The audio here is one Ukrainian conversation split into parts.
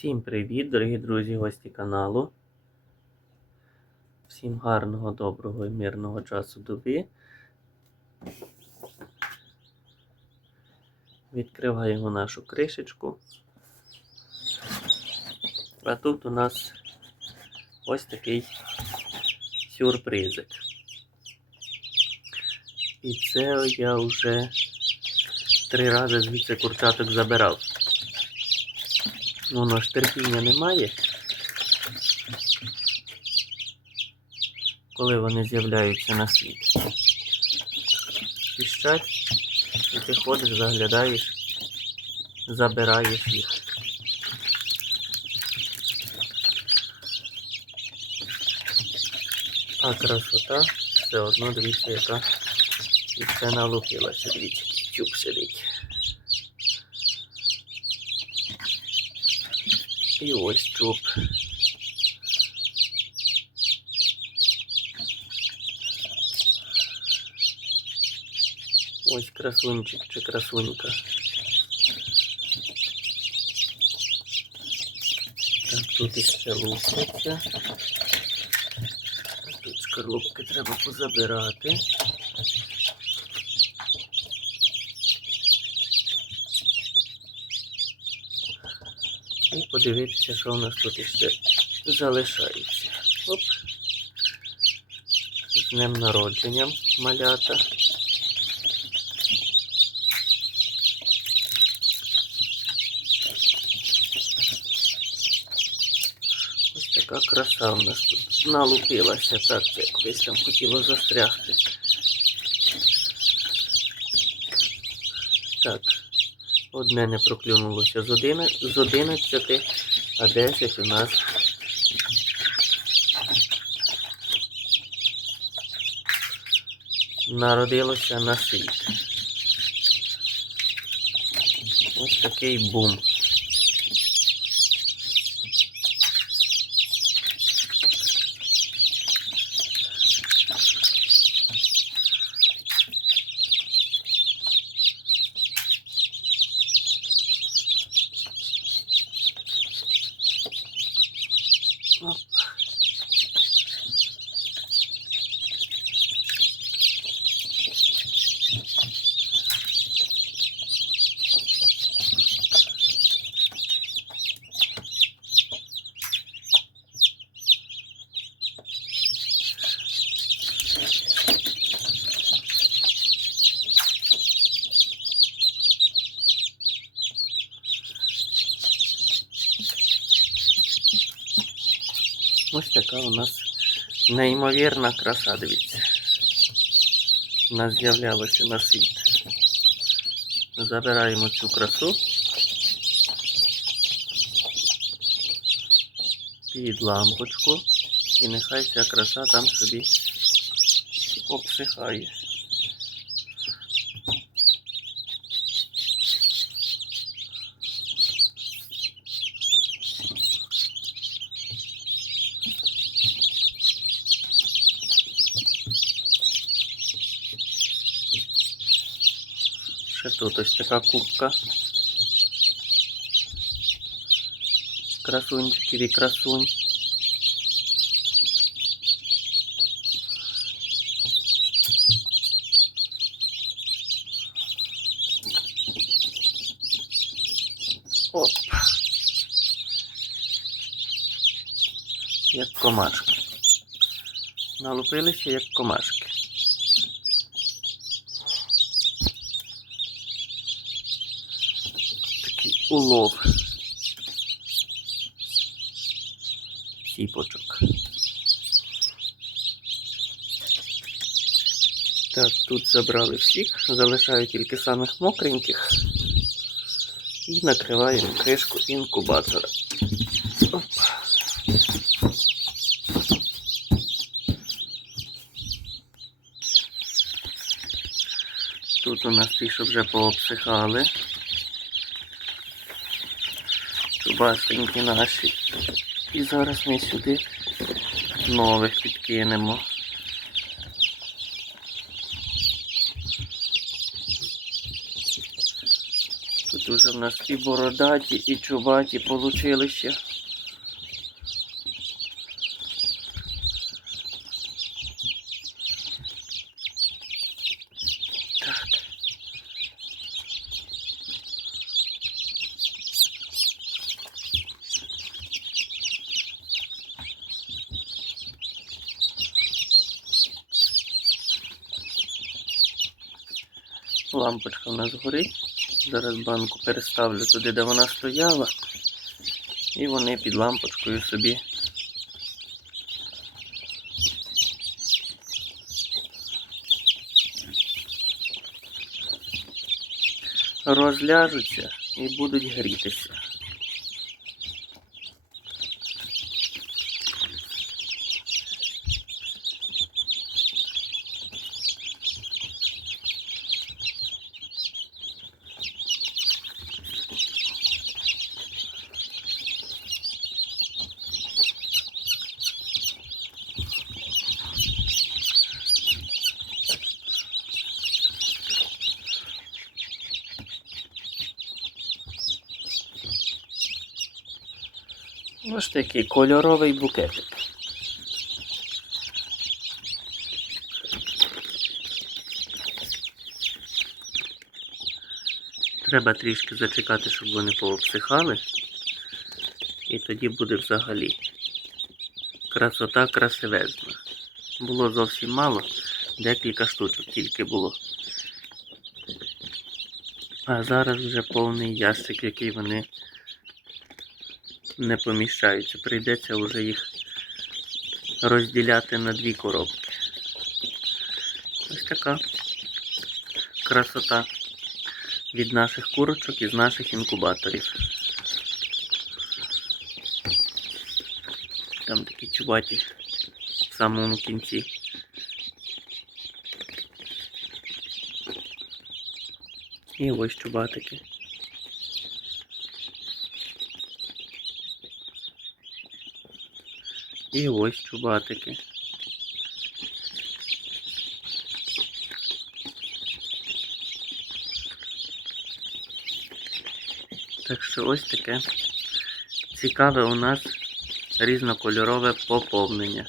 Всім привіт, дорогі друзі, гості каналу. Всім гарного, доброго і мирного часу доби. Відкриваємо нашу кришечку. А тут у нас ось такий сюрпризик. І це я вже три рази звідси курчаток забирав. Воно ж терпіння немає. Коли вони з'являються на світ. Піщать, і ти ходиш, заглядаєш, забираєш їх. А красота все одно дивіться, яка і все налупилася, дивіться, тюб сидить. І ось чуб. Ось красунчик чи красунька. Так, тут іще лупиться. Тут шкарлупки треба позабирати. І подивитися, що у нас тут іще залишається. Оп. З днем народженням малята. Ось така краса у нас тут налупилася. Так, це колись там хотіло застрягти. Так. Одне не проклюнулося з, одина, з 11, а 10 у нас. Народилося на світ. Ось такий бум. Оп. Ось така у нас неймовірна краса, дивіться. Нас з'являлася на світ. Забираємо цю красу під лампочку і нехай ця краса там собі обсихає. Ще тут ось така кубка. Красунчиків і красунь. Оп. Як комашки. Налупилися як комашки. такий улов. Сіпочок. Так, тут забрали всіх, залишаю тільки самих мокреньких і накриваємо кришку інкубатора. Тут у нас ті, вже пообсихали. Чубасенькі наші. І зараз ми сюди нових підкинемо. Тут уже в нас і бородаті, і чубаті получили Лампочка в нас горить. Зараз банку переставлю туди, де вона стояла. І вони під лампочкою собі. Розляжуться і будуть грітися. Ось такий кольоровий букетик. Треба трішки зачекати, щоб вони пообсихали. І тоді буде взагалі красота красивезна. Було зовсім мало, декілька штучок тільки було. А зараз вже повний ящик, який вони не поміщаються. Прийдеться вже їх розділяти на дві коробки. Ось така красота від наших курочок і з наших інкубаторів. Там такі чубаті в самому кінці. І ось чубатики. І ось чубатики. Так що ось таке цікаве у нас різнокольорове поповнення.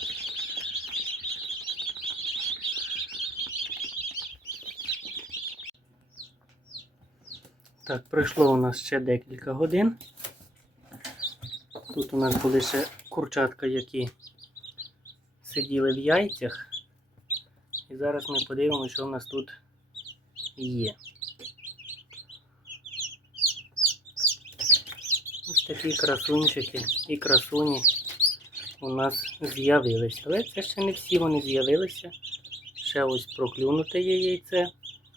Так, пройшло у нас ще декілька годин. Тут у нас були ще курчатка, які сиділи в яйцях. І зараз ми подивимося, що в нас тут є. Ось такі красунчики і красуні у нас з'явилися. Але це ще не всі вони з'явилися. Ще ось проклюнуте є яйце.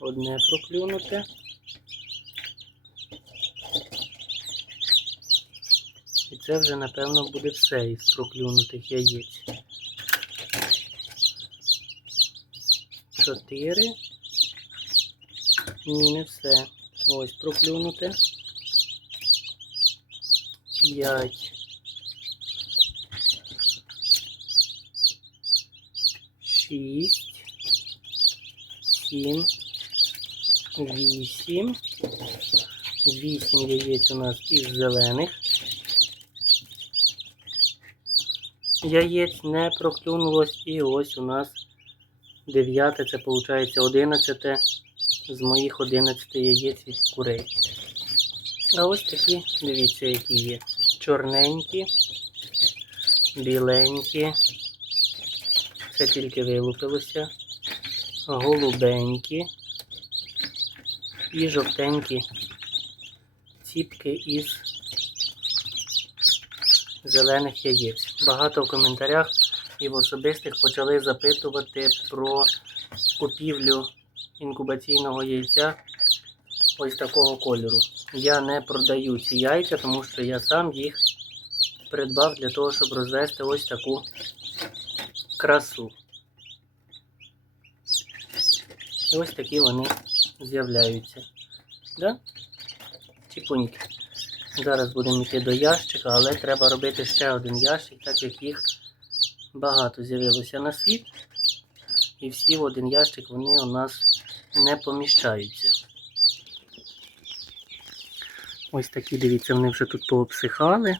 Одне проклюнуте. Це вже, напевно, буде все із проклюнутих яєць. Чотири. Ні, не все. Ось проклюнуте. П'ять. Шість. Сім. Вісім. Вісім яєць у нас із зелених. Яєць не проклюнулось. І ось у нас дев'яте, це виходить одинадцяте з моїх 11 яєць від курей. А ось такі, дивіться, які є. Чорненькі, біленькі. Це тільки вилупилося. Голубенькі і жовтенькі ціпки із зелених яєць. Багато в коментарях і в особистих почали запитувати про купівлю інкубаційного яйця ось такого кольору. Я не продаю ці яйця, тому що я сам їх придбав для того, щоб розвести ось таку красу. І ось такі вони з'являються. Да? Чіпуньки. Зараз будемо йти до ящика, але треба робити ще один ящик, так як їх багато з'явилося на світ. І всі в один ящик вони у нас не поміщаються. Ось такі, дивіться, вони вже тут пообсихали.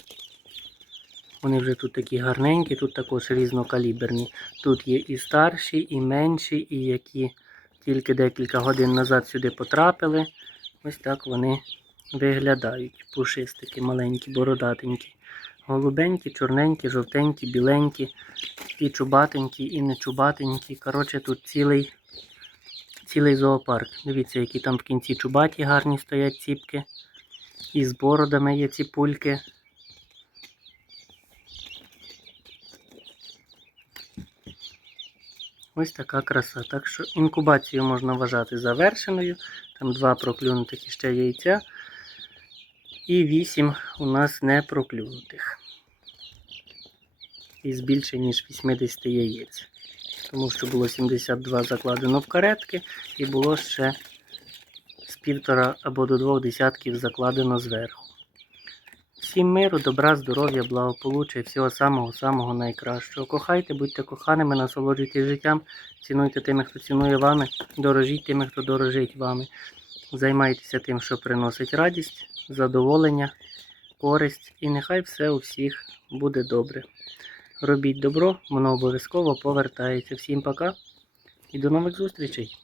Вони вже тут такі гарненькі, тут також різнокаліберні. Тут є і старші, і менші, і які тільки декілька годин назад сюди потрапили. Ось так вони виглядають. Пушистики, маленькі, бородатенькі. Голубенькі, чорненькі, жовтенькі, біленькі, і чубатенькі, і не чубатенькі. Коротше, тут цілий, цілий зоопарк. Дивіться, які там в кінці чубаті гарні стоять ціпки. І з бородами є ці пульки. Ось така краса. Так що інкубацію можна вважати завершеною. Там два проклюнутих іще яйця. І вісім у нас не проклюнутих. Із більше ніж 80 яєць. Тому що було 72 закладено в каретки і було ще з півтора або до двох десятків закладено зверху. Всім миру, добра, здоров'я, благополуччя і всього самого-самого найкращого. Кохайте, будьте коханими, насолоджуйтесь життям, цінуйте тими, хто цінує вами, дорожіть тими, хто дорожить вами. Займайтеся тим, що приносить радість, задоволення, користь, і нехай все у всіх буде добре. Робіть добро, воно обов'язково повертається. Всім пока і до нових зустрічей!